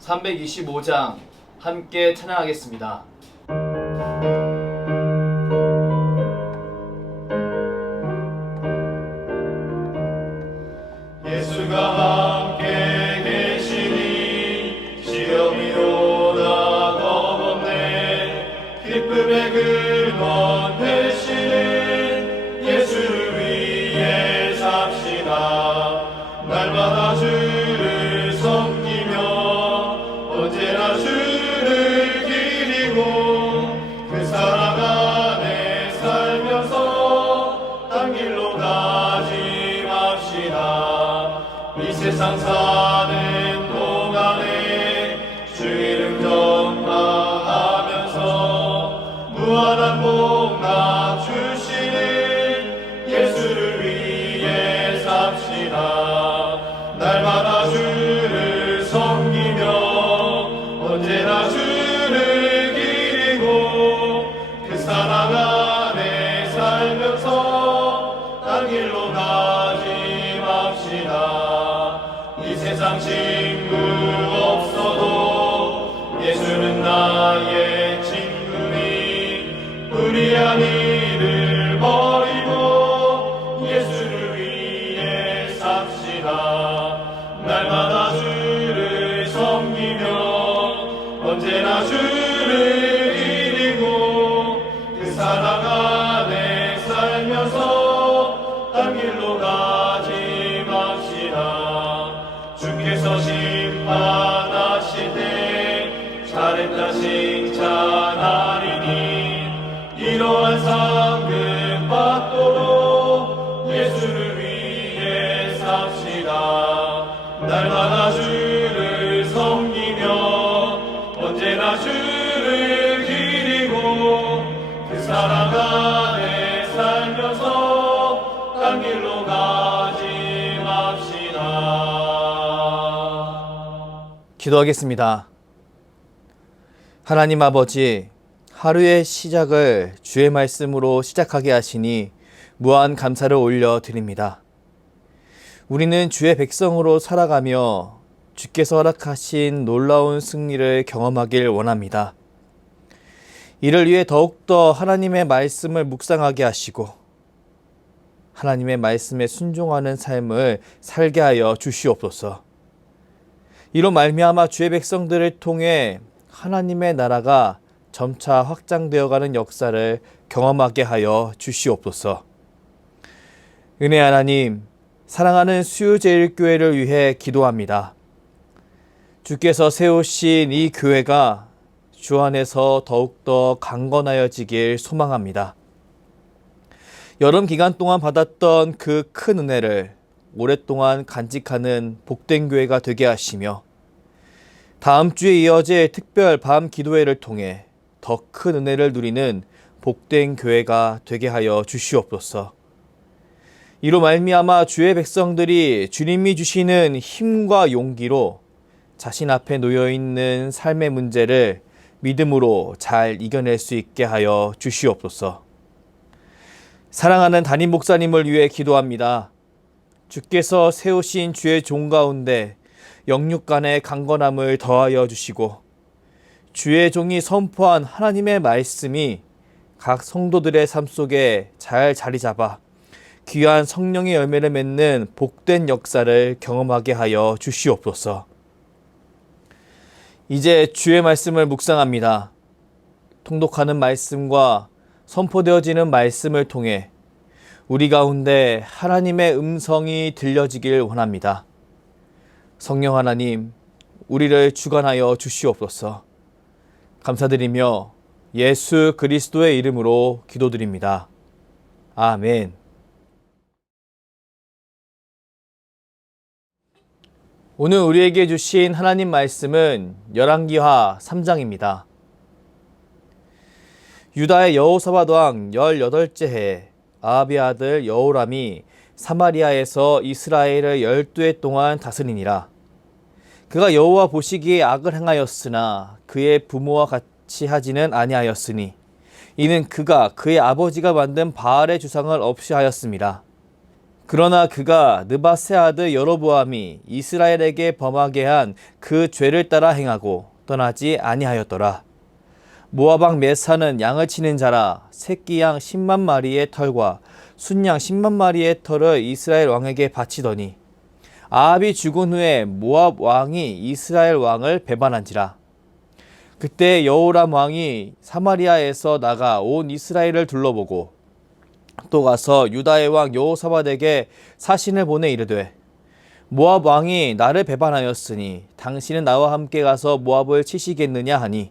325장 함께 찬양하겠습니다. 예수가 함께 계시니 시험이로다 겁없네. 기쁨의 근원 되시는 예수를 위해 삽시다. 날마다 주를 섬기며 언제나 주를 기리고 그 사랑 안에 살면서 딴 길로 가지 맙시다. 이 세상 사는 동안에 주 이름 전파하면서 무한한 복락 주시는 예수를 위해 삽시다. 날마다 주를 섬기며 언제나 주를 기리고 그 사랑 안에 살면서 딴 길로 가지 맙시다. 이 세상 친구 없어도 예수는 나의 친구니 불의한 일을 버리고 예수를 위해 삽시다. 날마다 주를 섬기며 언제나 주를 기리고 그 사랑 안에 살면서 딴 길로 가지 맙시다. 주께서 심판하실 때 잘했다 칭찬하리니 이러한 상급 받도록 예수를 위해 삽시다. 날마다 주를 섬기며 언제나 주를 기리고 그 사랑 안에 살면서 딴 길로 가지 맙시다. 기도하겠습니다. 하나님 아버지, 하루의 시작을 주의 말씀으로 시작하게 하시니 무한 감사를 올려드립니다. 우리는 주의 백성으로 살아가며 주께서 허락하신 놀라운 승리를 경험하길 원합니다. 이를 위해 더욱더 하나님의 말씀을 묵상하게 하시고 하나님의 말씀에 순종하는 삶을 살게 하여 주시옵소서. 이로 말미암아 주의 백성들을 통해 하나님의 나라가 점차 확장되어가는 역사를 경험하게 하여 주시옵소서. 은혜 하나님, 사랑하는 수유제일교회를 위해 기도합니다. 주께서 세우신 이 교회가 주 안에서 더욱더 강건하여지길 소망합니다. 여름 기간 동안 받았던 그 큰 은혜를 오랫동안 간직하는 복된 교회가 되게 하시며 다음 주에 이어질 특별 밤 기도회를 통해 더 큰 은혜를 누리는 복된 교회가 되게 하여 주시옵소서. 이로 말미암아 주의 백성들이 주님이 주시는 힘과 용기로 자신 앞에 놓여있는 삶의 문제를 믿음으로 잘 이겨낼 수 있게 하여 주시옵소서. 사랑하는 담임 목사님을 위해 기도합니다. 주께서 세우신 주의 종 가운데 영육 간의 강건함을 더하여 주시고 주의 종이 선포한 하나님의 말씀이 각 성도들의 삶 속에 잘 자리 잡아 귀한 성령의 열매를 맺는 복된 역사를 경험하게 하여 주시옵소서. 이제 주의 말씀을 묵상합니다. 통독하는 말씀과 선포되어지는 말씀을 통해 우리 가운데 하나님의 음성이 들려지길 원합니다. 성령 하나님, 우리를 주관하여 주시옵소서. 감사드리며 예수 그리스도의 이름으로 기도드립니다. 아멘. 오늘 우리에게 주신 하나님 말씀은 열왕기하 3장입니다. 유다의 여호사밧 왕 18째 해에 아합의 아들 여호람이 사마리아에서 이스라엘을 12해 동안 다스리니라. 그가 여호와 보시기에 악을 행하였으나 그의 부모와 같이 하지는 아니하였으니 이는 그가 그의 아버지가 만든 바알의 주상을 없이 하였습니다. 그러나 그가 느밧의 아들 여로보암이 이스라엘에게 범하게 한 그 죄를 따라 행하고 떠나지 아니하였더라. 모압 왕 메사는 양을 치는 자라 새끼 양 10만 마리의 털과 순양 10만 마리의 털을 이스라엘 왕에게 바치더니 아합이 죽은 후에 모압 왕이 이스라엘 왕을 배반한지라. 그때 여호람 왕이 사마리아에서 나가 온 이스라엘을 둘러보고 또 가서 유다의 왕 여호사밧에게 사신을 보내 이르되 모압 왕이 나를 배반하였으니 당신은 나와 함께 가서 모압을 치시겠느냐 하니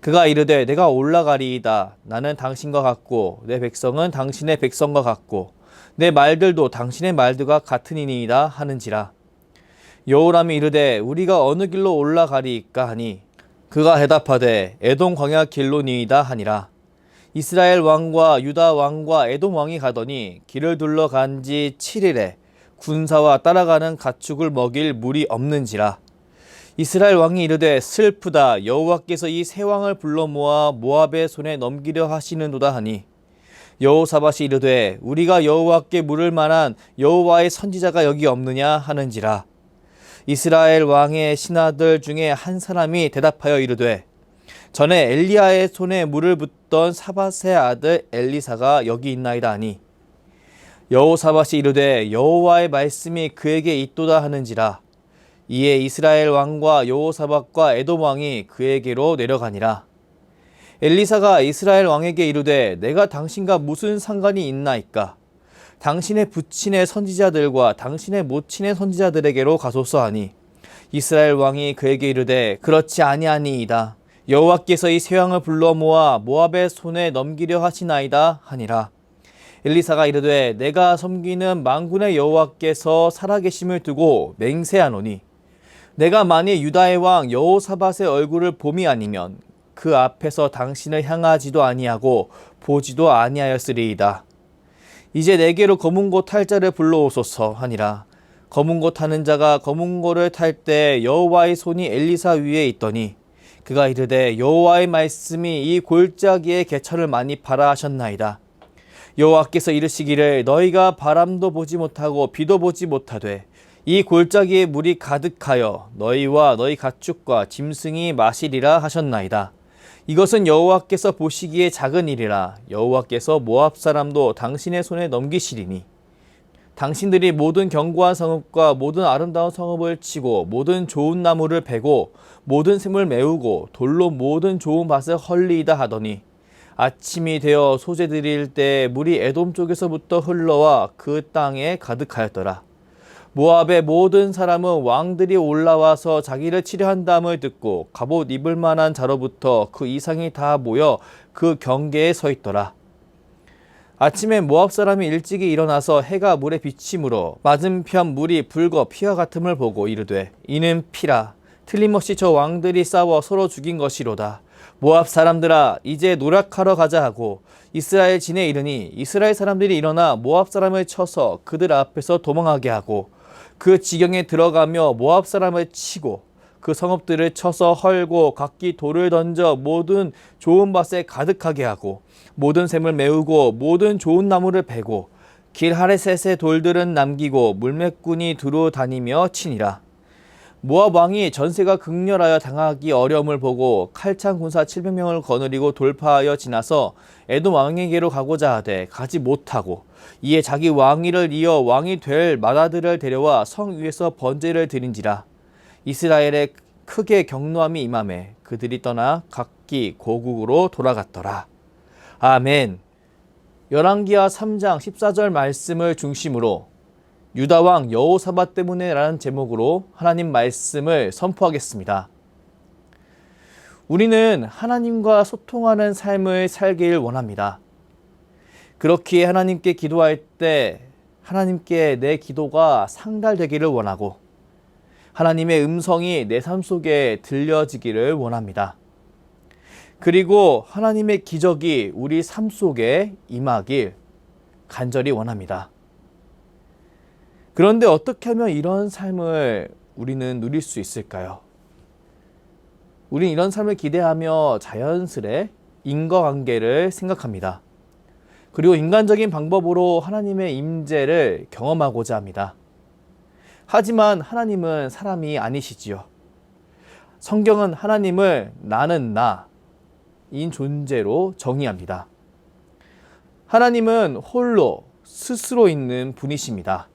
그가 이르되 내가 올라가리이다. 나는 당신과 같고 내 백성은 당신의 백성과 같고 내 말들도 당신의 말들과 같으니이다 하는지라. 여호람이 이르되 우리가 어느 길로 올라가리이까 하니 그가 대답하되 에돔 광야 길로니이다 하니라. 이스라엘 왕과 유다 왕과 에돔 왕이 가더니 길을 둘러간 지 7일에 군사와 따라가는 가축을 먹일 물이 없는지라. 이스라엘 왕이 이르되 슬프다. 여호와께서 이 세 왕을 불러 모아 모압의 손에 넘기려 하시는도다 하니 여호사밧이 이르되 우리가 여호와께 물을 만한 여호와의 선지자가 여기 없느냐 하는지라. 이스라엘 왕의 신하들 중에 한 사람이 대답하여 이르되 전에 엘리야의 손에 물을 붓던 사밧의 아들 엘리사가 여기 있나이다 하니 여호사밧이 이르되 여호와의 말씀이 그에게 있도다 하는지라. 이에 이스라엘 왕과 여호사밧과 에돔 왕이 그에게로 내려가니라. 엘리사가 이스라엘 왕에게 이르되 내가 당신과 무슨 상관이 있나이까? 당신의 부친의 선지자들과 당신의 모친의 선지자들에게로 가소서 하니 이스라엘 왕이 그에게 이르되 그렇지 아니하니이다. 여호와께서 이 세 왕을 불러 모아 모압의 손에 넘기려 하시나이다 하니라. 엘리사가 이르되 내가 섬기는 만군의 여호와께서 살아계심을 두고 맹세하노니 내가 만일 유다의 왕 여호사밧의 얼굴을 봄이 아니면 그 앞에서 당신을 향하지도 아니하고 보지도 아니하였으리이다. 이제 내게로 검은고 탈 자를 불러오소서 하니라. 검은고 타는 자가 검은고를 탈 때 여호와의 손이 엘리사 위에 있더니 그가 이르되 여호와의 말씀이 이 골짜기에 개천을 많이 파라 하셨나이다. 여호와께서 이르시기를 너희가 바람도 보지 못하고 비도 보지 못하되 이 골짜기에 물이 가득하여 너희와 너희 가축과 짐승이 마시리라 하셨나이다. 이것은 여호와께서 보시기에 작은 일이라. 여호와께서 모압 사람도 당신의 손에 넘기시리니 당신들이 모든 견고한 성읍과 모든 아름다운 성읍을 치고 모든 좋은 나무를 베고 모든 샘을 메우고 돌로 모든 좋은 밭을 헐리이다 하더니 아침이 되어 소재 드릴 때 물이 에돔 쪽에서부터 흘러와 그 땅에 가득하였더라. 모압의 모든 사람은 왕들이 올라와서 자기를 치려한다함을 듣고 갑옷 입을 만한 자로부터 그 이상이 다 모여 그 경계에 서 있더라. 아침에 모압 사람이 일찍이 일어나서 해가 물에 비침으로 맞은편 물이 붉어 피와 같음을 보고 이르되 이는 피라. 틀림없이 저 왕들이 싸워 서로 죽인 것이로다. 모압 사람들아 이제 노력하러 가자 하고 이스라엘 진에 이르니 이스라엘 사람들이 일어나 모압 사람을 쳐서 그들 앞에서 도망하게 하고 그 지경에 들어가며 모압 사람을 치고 그 성읍들을 쳐서 헐고 각기 돌을 던져 모든 좋은 밭에 가득하게 하고 모든 샘을 메우고 모든 좋은 나무를 베고 길 하레셋의 돌들은 남기고 물매꾼이 두루 다니며 치니라. 모압 왕이 전세가 극렬하여 당하기 어려움을 보고 칼창 군사 700명을 거느리고 돌파하여 지나서 에돔 왕에게로 가고자 하되 가지 못하고 이에 자기 왕위를 이어 왕이 될 맏아들을 데려와 성 위에서 번제를 드린지라. 이스라엘에 크게 경노함이 임하매 그들이 떠나 각기 고국으로 돌아갔더라. 아멘. 열왕기하 3장 14절 말씀을 중심으로 유다 왕 여호사밧 때문에 라는 제목으로 하나님 말씀을 선포하겠습니다. 우리는 하나님과 소통하는 삶을 살길 원합니다. 그렇기에 하나님께 기도할 때 하나님께 내 기도가 상달되기를 원하고 하나님의 음성이 내 삶 속에 들려지기를 원합니다. 그리고 하나님의 기적이 우리 삶 속에 임하길 간절히 원합니다. 그런데 어떻게 하면 이런 삶을 우리는 누릴 수 있을까요? 우리는 이런 삶을 기대하며 자연스레 인과관계를 생각합니다. 그리고 인간적인 방법으로 하나님의 임재를 경험하고자 합니다. 하지만 하나님은 사람이 아니시지요. 성경은 하나님을 나는 나인 존재로 정의합니다. 하나님은 홀로 스스로 있는 분이십니다.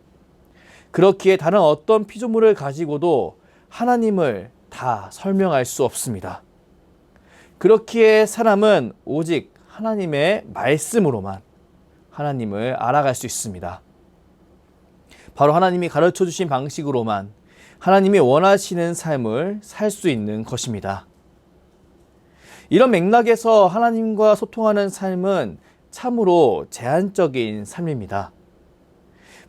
그렇기에 다른 어떤 피조물을 가지고도 하나님을 다 설명할 수 없습니다. 그렇기에 사람은 오직 하나님의 말씀으로만 하나님을 알아갈 수 있습니다. 바로 하나님이 가르쳐 주신 방식으로만 하나님이 원하시는 삶을 살 수 있는 것입니다. 이런 맥락에서 하나님과 소통하는 삶은 참으로 제한적인 삶입니다.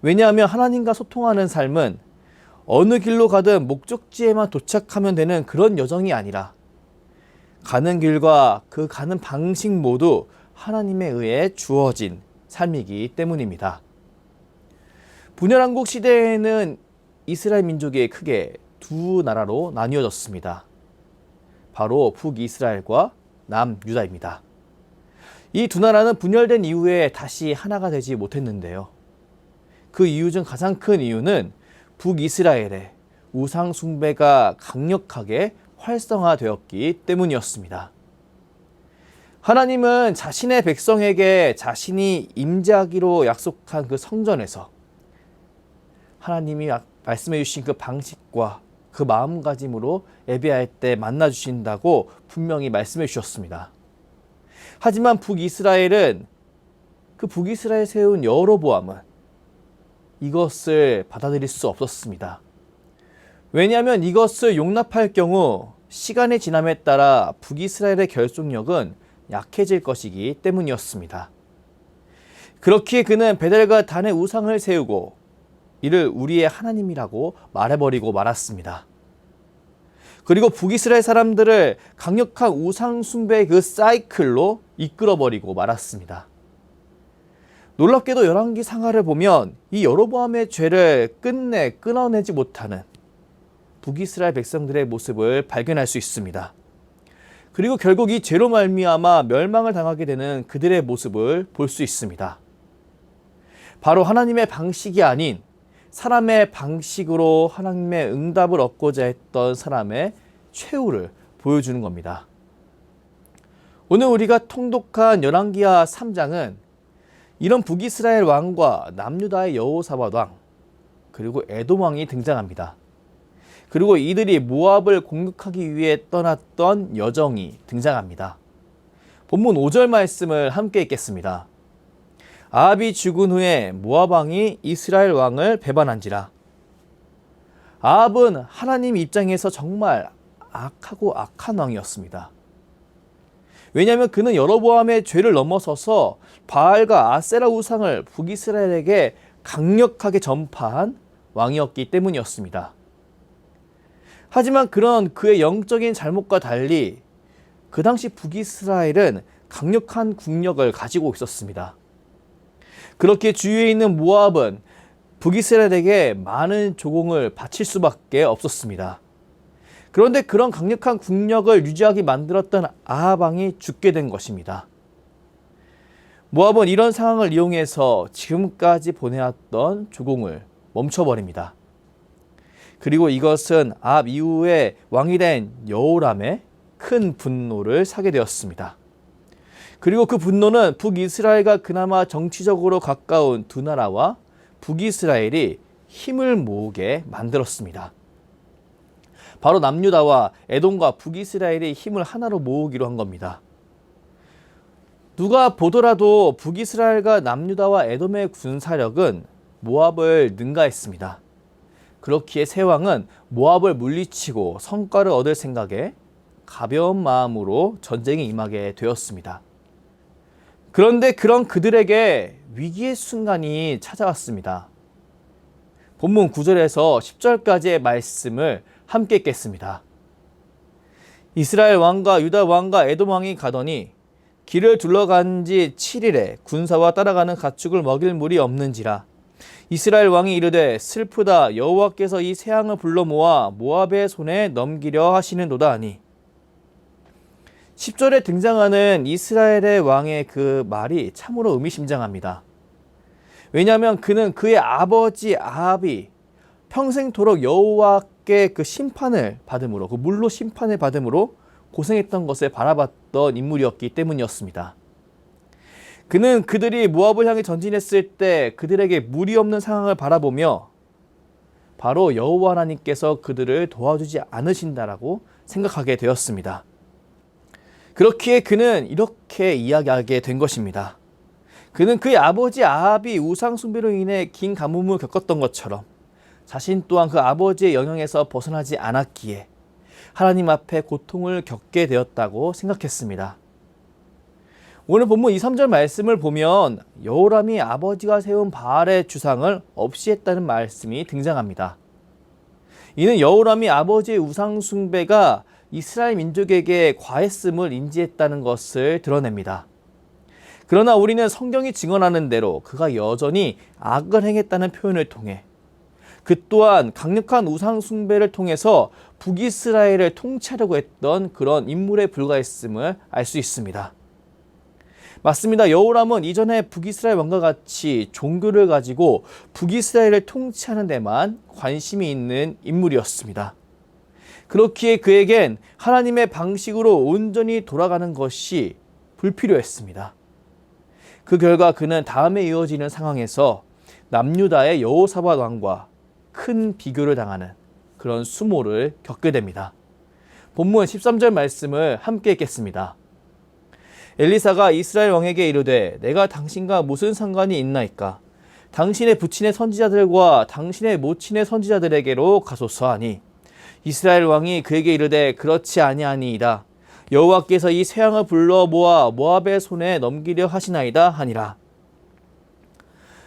왜냐하면 하나님과 소통하는 삶은 어느 길로 가든 목적지에만 도착하면 되는 그런 여정이 아니라 가는 길과 그 가는 방식 모두 하나님에 의해 주어진 삶이기 때문입니다. 분열왕국 시대에는 이스라엘 민족이 크게 두 나라로 나뉘어졌습니다. 바로 북이스라엘과 남유다입니다. 이 두 나라는 분열된 이후에 다시 하나가 되지 못했는데요. 그 이유 중 가장 큰 이유는 북이스라엘의 우상 숭배가 강력하게 활성화되었기 때문이었습니다. 하나님은 자신의 백성에게 자신이 임재하기로 약속한 그 성전에서 하나님이 말씀해 주신 그 방식과 그 마음가짐으로 예배할 때 만나 주신다고 분명히 말씀해 주셨습니다. 하지만 북이스라엘은 그 북이스라엘 세운 여로보암은 이것을 받아들일 수 없었습니다. 왜냐하면 이것을 용납할 경우 시간의 지남에 따라 북이스라엘의 결속력은 약해질 것이기 때문이었습니다. 그렇기에 그는 베델과 단의 우상을 세우고 이를 우리의 하나님이라고 말해버리고 말았습니다. 그리고 북이스라엘 사람들을 강력한 우상 숭배의 그 사이클로 이끌어버리고 말았습니다. 놀랍게도 열왕기 상하를 보면 이 여로보암의 죄를 끝내 끊어내지 못하는 북이스라엘 백성들의 모습을 발견할 수 있습니다. 그리고 결국 이 죄로 말미암아 멸망을 당하게 되는 그들의 모습을 볼 수 있습니다. 바로 하나님의 방식이 아닌 사람의 방식으로 하나님의 응답을 얻고자 했던 사람의 최후를 보여주는 겁니다. 오늘 우리가 통독한 열왕기하 3장은 이런 북이스라엘 왕과 남유다의 여호사밧 왕 그리고 에돔 왕이 등장합니다. 그리고 이들이 모압을 공격하기 위해 떠났던 여정이 등장합니다. 본문 5절 말씀을 함께 읽겠습니다. 아합이 죽은 후에 모압 왕이 이스라엘 왕을 배반한지라. 아합은 하나님 입장에서 정말 악하고 악한 왕이었습니다. 왜냐하면 그는 여로보암의 죄를 넘어서서 바알과 아세라 우상을 북이스라엘에게 강력하게 전파한 왕이었기 때문이었습니다. 하지만 그런 그의 영적인 잘못과 달리 그 당시 북이스라엘은 강력한 국력을 가지고 있었습니다. 그렇게 주위에 있는 모압은 북이스라엘에게 많은 조공을 바칠 수밖에 없었습니다. 그런데 그런 강력한 국력을 유지하게 만들었던 아합 왕이 죽게 된 것입니다. 모압은 이런 상황을 이용해서 지금까지 보내왔던 조공을 멈춰버립니다. 그리고 이것은 아합 이후에 왕이 된 여호람의 큰 분노를 사게 되었습니다. 그리고 그 분노는 북이스라엘과 그나마 정치적으로 가까운 두 나라와 북이스라엘이 힘을 모으게 만들었습니다. 바로 남유다와 에돔과 북이스라엘이 힘을 하나로 모으기로 한 겁니다. 누가 보더라도 북이스라엘과 남유다와 에돔의 군사력은 모압을 능가했습니다. 그렇기에 새 왕은 모압을 물리치고 성과를 얻을 생각에 가벼운 마음으로 전쟁에 임하게 되었습니다. 그런데 그런 그들에게 위기의 순간이 찾아왔습니다. 본문 9절에서 10절까지의 말씀을 함께 읽겠습니다. 이스라엘 왕과 유다 왕과 에돔 왕이 가더니 길을 둘러간 지 7일에 군사와 따라가는 가축을 먹일 물이 없는지라. 이스라엘 왕이 이르되 슬프다 여호와께서 이 새 양을 불러 모아 모압의 손에 넘기려 하시는도다 하니 10절에 등장하는 이스라엘의 왕의 그 말이 참으로 의미심장합니다. 왜냐하면 그는 그의 아버지 아합이 평생토록 여호와께 그 심판을 받음으로, 그 물로 심판을 받음으로 고생했던 것을 바라봤던 인물이었기 때문이었습니다. 그는 그들이 모압을 향해 전진했을 때 그들에게 물이 없는 상황을 바라보며 바로 여호와 하나님께서 그들을 도와주지 않으신다라고 생각하게 되었습니다. 그렇기에 그는 이렇게 이야기하게 된 것입니다. 그는 그의 아버지 아합이 우상 숭배로 인해 긴 가뭄을 겪었던 것처럼 자신 또한 그 아버지의 영향에서 벗어나지 않았기에 하나님 앞에 고통을 겪게 되었다고 생각했습니다. 오늘 본문 2, 3절 말씀을 보면 여호람이 아버지가 세운 바알의 주상을 없이 했다는 말씀이 등장합니다. 이는 여호람이 아버지의 우상 숭배가 이스라엘 민족에게 과했음을 인지했다는 것을 드러냅니다. 그러나 우리는 성경이 증언하는 대로 그가 여전히 악을 행했다는 표현을 통해 그 또한 강력한 우상 숭배를 통해서 북이스라엘을 통치하려고 했던 그런 인물에 불과했음을 알 수 있습니다. 맞습니다. 여호람은 이전에 북이스라엘 왕과 같이 종교를 가지고 북이스라엘을 통치하는 데만 관심이 있는 인물이었습니다. 그렇기에 그에겐 하나님의 방식으로 온전히 돌아가는 것이 불필요했습니다. 그 결과 그는 다음에 이어지는 상황에서 남유다의 여호사밧 왕과 큰 비교를 당하는 그런 수모를 겪게 됩니다. 본문 13절 말씀을 함께 읽겠습니다. 엘리사가 이스라엘 왕에게 이르되 내가 당신과 무슨 상관이 있나이까? 당신의 부친의 선지자들과 당신의 모친의 선지자들에게로 가소서 하니 이스라엘 왕이 그에게 이르되 그렇지 아니하니이다. 여호와께서 이 새 양을 불러 모아 모압의 손에 넘기려 하시나이다 하니라.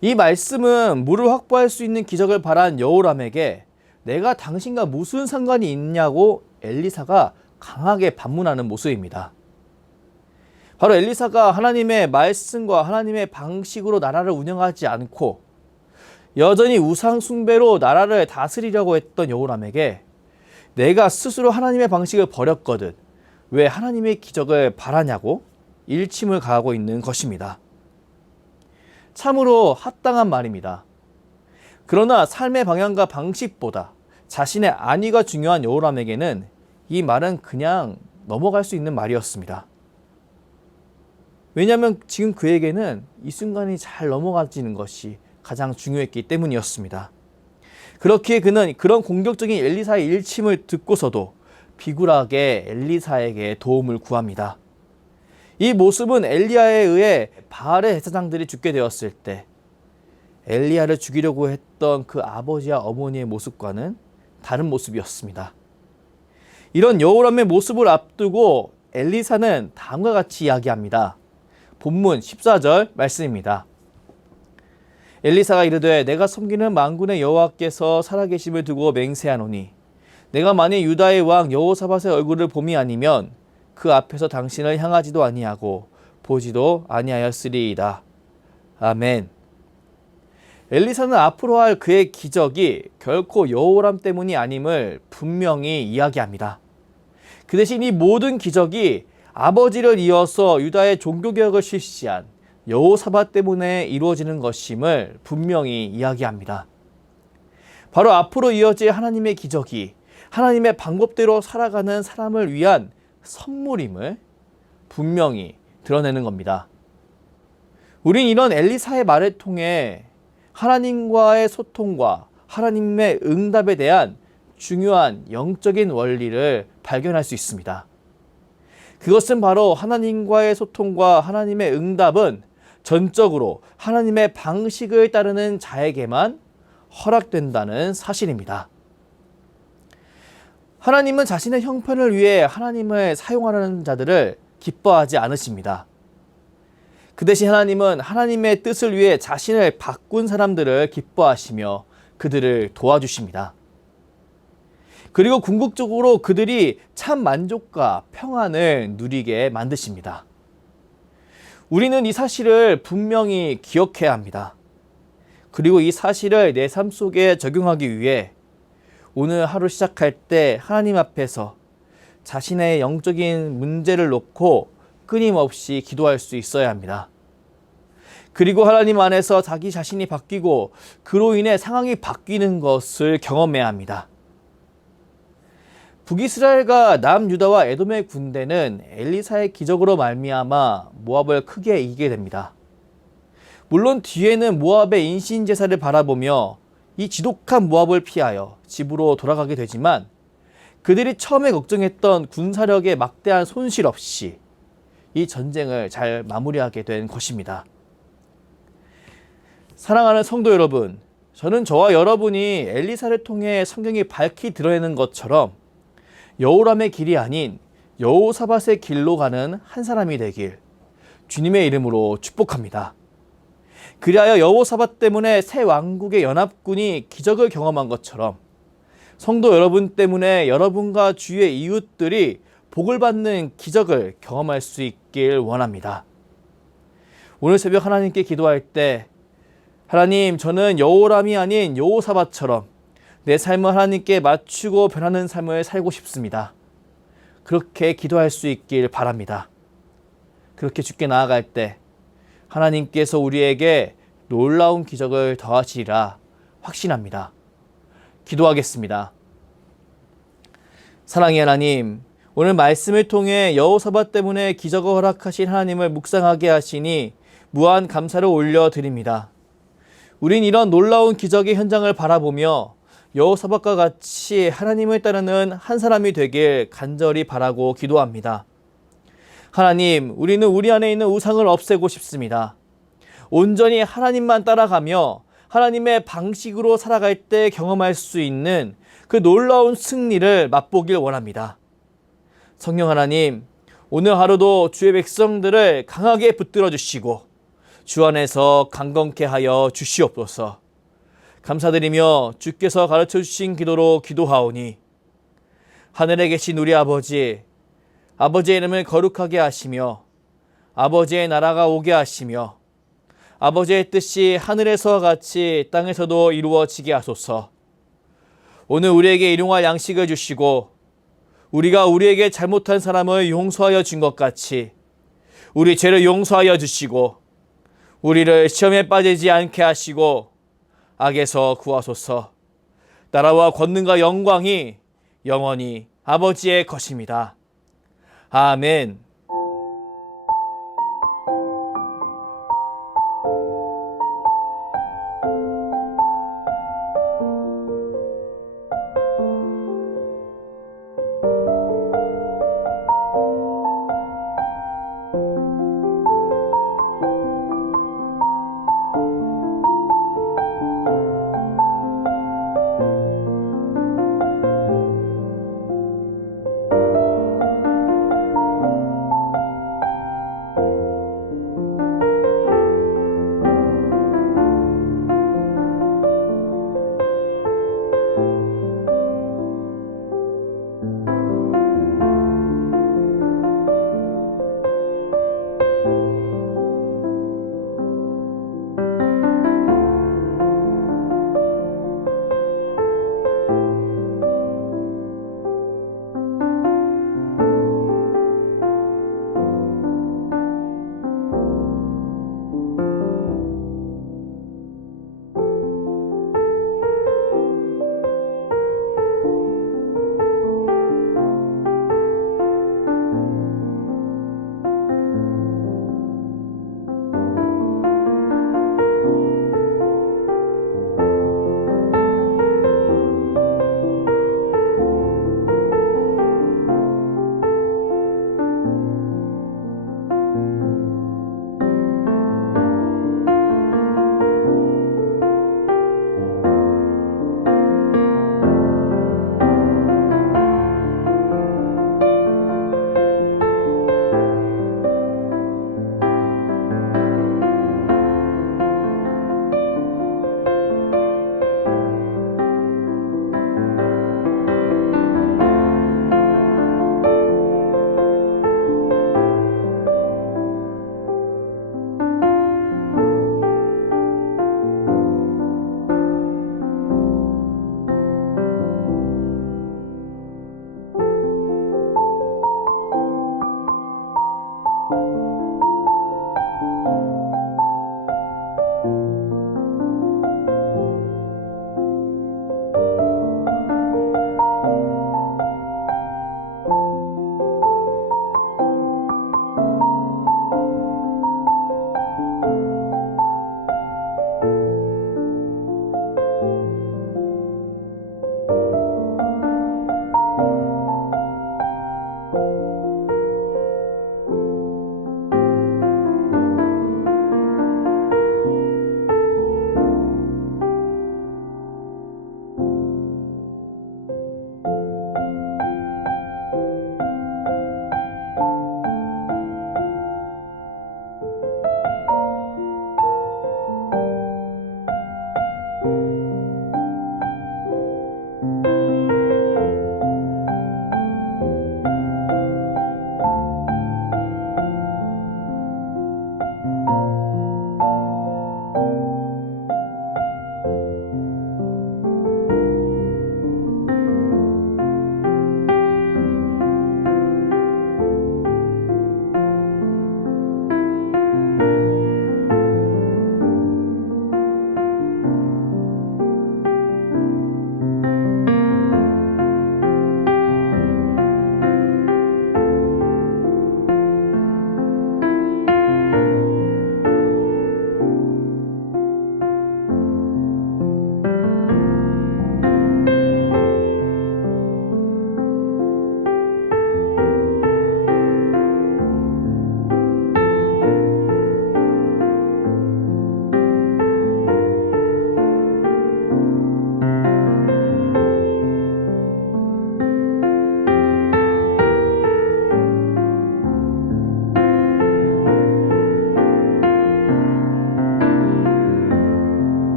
이 말씀은 물을 확보할 수 있는 기적을 바란 여호람에게 내가 당신과 무슨 상관이 있냐고 엘리사가 강하게 반문하는 모습입니다. 바로 엘리사가 하나님의 말씀과 하나님의 방식으로 나라를 운영하지 않고 여전히 우상 숭배로 나라를 다스리려고 했던 여호람에게 내가 스스로 하나님의 방식을 버렸거든 왜 하나님의 기적을 바라냐고 일침을 가하고 있는 것입니다. 참으로 합당한 말입니다. 그러나 삶의 방향과 방식보다 자신의 안위가 중요한 여호람에게는 이 말은 그냥 넘어갈 수 있는 말이었습니다. 왜냐하면 지금 그에게는 이 순간이 잘 넘어가지는 것이 가장 중요했기 때문이었습니다. 그렇기에 그는 그런 공격적인 엘리사의 일침을 듣고서도 비굴하게 엘리사에게 도움을 구합니다. 이 모습은 엘리야에 의해 바알의 제사장들이 죽게 되었을 때 엘리야를 죽이려고 했던 그 아버지와 어머니의 모습과는 다른 모습이었습니다. 이런 여호람의 모습을 앞두고 엘리사는 다음과 같이 이야기합니다. 본문 14절 말씀입니다. 엘리사가 이르되 내가 섬기는 만군의 여호와께서 살아계심을 두고 맹세하노니 내가 만일 유다의 왕 여호사밧의 얼굴을 봄이 아니면 그 앞에서 당신을 향하지도 아니하고 보지도 아니하였으리이다. 아멘. 엘리사는 앞으로 할 그의 기적이 결코 여호람 때문이 아님을 분명히 이야기합니다. 그 대신 이 모든 기적이 아버지를 이어서 유다의 종교개혁을 실시한 여호사밧 때문에 이루어지는 것임을 분명히 이야기합니다. 바로 앞으로 이어질 하나님의 기적이 하나님의 방법대로 살아가는 사람을 위한 선물임을 분명히 드러내는 겁니다. 우린 이런 엘리사의 말을 통해 하나님과의 소통과 하나님의 응답에 대한 중요한 영적인 원리를 발견할 수 있습니다. 그것은 바로 하나님과의 소통과 하나님의 응답은 전적으로 하나님의 방식을 따르는 자에게만 허락된다는 사실입니다. 하나님은 자신의 형편을 위해 하나님을 사용하는 자들을 기뻐하지 않으십니다. 그 대신 하나님은 하나님의 뜻을 위해 자신을 바꾼 사람들을 기뻐하시며 그들을 도와주십니다. 그리고 궁극적으로 그들이 참 만족과 평안을 누리게 만드십니다. 우리는 이 사실을 분명히 기억해야 합니다. 그리고 이 사실을 내 삶 속에 적용하기 위해 오늘 하루 시작할 때 하나님 앞에서 자신의 영적인 문제를 놓고 끊임없이 기도할 수 있어야 합니다. 그리고 하나님 안에서 자기 자신이 바뀌고 그로 인해 상황이 바뀌는 것을 경험해야 합니다. 북이스라엘과 남유다와 에돔의 군대는 엘리사의 기적으로 말미암아 모압을 크게 이기게 됩니다. 물론 뒤에는 모압의 인신제사를 바라보며 이 지독한 모압을 피하여 집으로 돌아가게 되지만 그들이 처음에 걱정했던 군사력의 막대한 손실 없이 이 전쟁을 잘 마무리하게 된 것입니다. 사랑하는 성도 여러분, 저는 저와 여러분이 엘리사를 통해 성경이 밝히 드러내는 것처럼 여호람의 길이 아닌 여호사밧의 길로 가는 한 사람이 되길 주님의 이름으로 축복합니다. 그리하여 여호사밧 때문에 새 왕국의 연합군이 기적을 경험한 것처럼 성도 여러분 때문에 여러분과 주위의 이웃들이 복을 받는 기적을 경험할 수 있길 원합니다. 오늘 새벽 하나님께 기도할 때 하나님, 저는 여호람이 아닌 여호사밧처럼 내 삶을 하나님께 맞추고 변하는 삶을 살고 싶습니다. 그렇게 기도할 수 있길 바랍니다. 그렇게 주께 나아갈 때 하나님께서 우리에게 놀라운 기적을 더하시리라 확신합니다. 기도하겠습니다. 사랑의 하나님, 오늘 말씀을 통해 여호사밧 때문에 기적을 허락하신 하나님을 묵상하게 하시니 무한 감사를 올려드립니다. 우린 이런 놀라운 기적의 현장을 바라보며 여호사밧과 같이 하나님을 따르는 한 사람이 되길 간절히 바라고 기도합니다. 하나님, 우리는 우리 안에 있는 우상을 없애고 싶습니다. 온전히 하나님만 따라가며 하나님의 방식으로 살아갈 때 경험할 수 있는 그 놀라운 승리를 맛보길 원합니다. 성령 하나님, 오늘 하루도 주의 백성들을 강하게 붙들어 주시고 주 안에서 강건케 하여 주시옵소서. 감사드리며 주께서 가르쳐 주신 기도로 기도하오니 하늘에 계신 우리 아버지, 아버지의 이름을 거룩하게 하시며 아버지의 나라가 오게 하시며 아버지의 뜻이 하늘에서와 같이 땅에서도 이루어지게 하소서. 오늘 우리에게 일용할 양식을 주시고 우리가 우리에게 잘못한 사람을 용서하여 준 것 같이 우리 죄를 용서하여 주시고 우리를 시험에 빠지지 않게 하시고 악에서 구하소서. 나라와 권능과 영광이 영원히 아버지의 것입니다. 아멘.